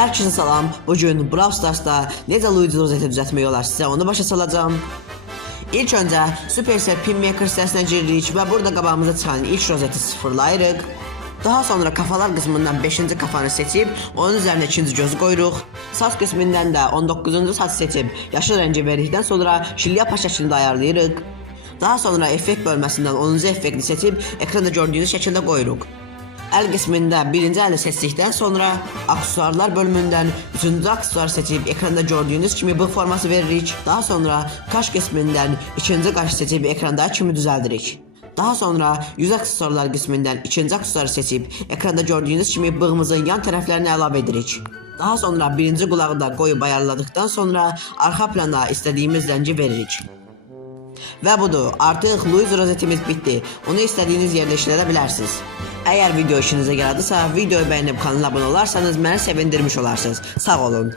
Herkese salam. Bugün Brawl Stars'da necə Luigi rozeti düzəltmək olar sizə onu başa salacağım. İlk öncə Supercell Pinmaker sitəsinə giririk və burada qabağımıza çıxan ilk rozeti sıfırlayırıq. Daha sonra kafalar qismindən 5-ci kafanı seçib onun üzərinə ikinci gözü qoyuruq. Saç qismindən də 19-cu saç seçib yaşıl rəngi verdikdən sonra şilyapa şəklində ayarlayırıq. Daha sonra effekt bölməsindən 10-cu effekti seçib ekranda gördüyünüz şəkildə qoyuruq. Əl qismində birinci əli seçdikdən sonra aksesuarlar bölümündən 3-cü aksesuarı seçib ekranda gördüyünüz kimi bığ forması veririk. Daha sonra kaş qismindən ikinci qaşı seçib ekranda kimi düzəldirik. Daha sonra yüz aksesuarlar qismindən ikinci aksesuarı seçib ekranda gördüyünüz kimi bığımızın yan tərəflərini əlavə edirik. Daha sonra birinci qulağı da qoyub ayarladıktan sonra arxa plana istədiyimiz rəngi veririk. Və budur, artıq Luigi rozetimiz bitdi. Onu istədiyiniz yerdə işlədə bilərsiniz. Əgər video işinizə yaradısa, videoyu bəyənib kanala abunə olarsanız məni sevindirmiş olarsınız. Sağ olun.